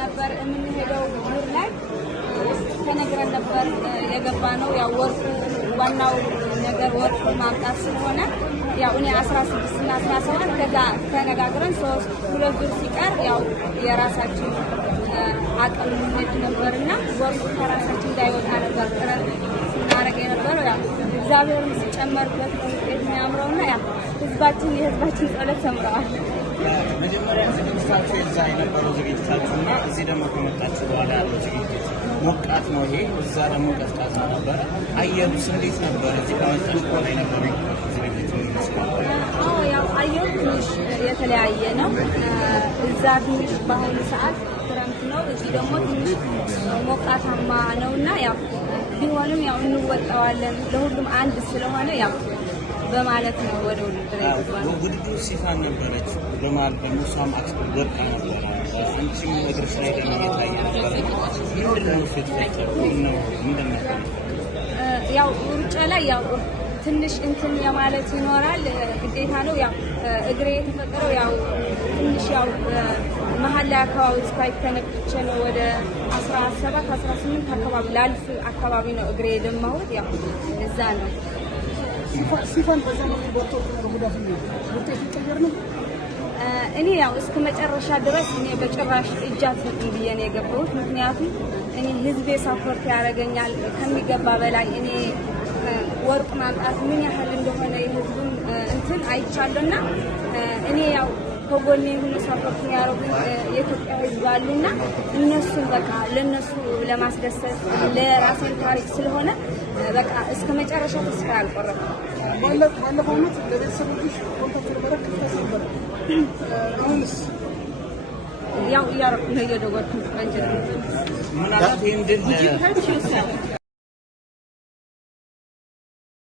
ነበር የምንሄደው ዙር ላይ ተነግረን ነበር የገባነው ያው ወርቁ ዋናው ነገር ወርቁ ማምጣት ስለሆነ ያው እኔ 16 እና 17 ከዛ ተነጋግረን ሁለት ዙር ሲቀር ያው የራሳችን አቅም ሄድ ነበርና ወርቁ ከራሳችን እንዳይወጣ ነበር ጥረት ስናደርግ የነበረው ያው እግዚአብሔርን ሲጨመርበት የሚያምረውና ያው የህዝባችን ጸሎት ሰምረዋል። መጀመሪያ ዝግጅታችሁ የዛ የነበረው ዝግጅታችሁና እዚህ ደግሞ ከመጣችሁ በኋላ ያለው ዝግጅት ሞቃት ነው። ይሄ እዛ ደግሞ ቀዝቃዛ ነበረ። አየሩስ እንዴት ነበር? እዚህ ከመጣችሁ በኋላ የነበረው ዝግጅት ያው አየሩ ትንሽ የተለያየ ነው። እዛ ትንሽ በአሁኑ ሰዓት ክረምት ነው፣ እዚህ ደግሞ ትንሽ ሞቃታማ ነውና ያው ቢሆንም ያው እንወጣዋለን ለሁሉም አንድ ስለሆነ ያው በማለት ነው ወደ ውድድር የገባነው። ውድድሩ ሲፋን ነበረች በመሀል በሙሳም አክስል ወርቃ ነበረ። አንቺም እግርሽ ላይ ደግሞ እየታየ ነበረ። ምንድነው የተፈጠረው? ምንድነው ያው ሩጫ ላይ ያው ትንሽ እንትን የማለት ይኖራል፣ ግዴታ ነው። ያው እግሬ የተፈጠረው ያው ትንሽ ያው መሀል ላይ አካባቢ ስፓይክ ተነክቼ ነው ወደ 17 18 አካባቢ ላልፍ አካባቢ ነው እግሬ የደማሁት። ያው እዛ ነው ሲፋን በዛም ወጥቶ ጉዳት ነው ውጤት ይቀየር ነው። እኔ ያው እስከ መጨረሻ ድረስ እኔ በጭራሽ እጃት ብዬ ነው የገባሁት። ምክንያቱም እኔ ህዝቤ ሳፖርት ያደርገኛል ከሚገባ በላይ እኔ ወርቅ ማምጣት ምን ያህል እንደሆነ የህዝቡን እንትን አይቻለና እኔ ያው ከጎኔ ሆኖ ሳፖርት ያደርጉኝ የኢትዮጵያ ህዝብ አሉና እነሱን በቃ ለነሱ ለማስደሰት ለራሴን ታሪክ ስለሆነ በቃ እስከ መጨረሻ ተስፋ አልቆረጥኩም። ባለፈው ዓመት ለቤተሰቦችሽ ኮንታክት በረከት ተሰበረ። አሁንስ ያው እያደረኩ ነው እየደወልኩ እንጂ ምናልባት ይሄን ድል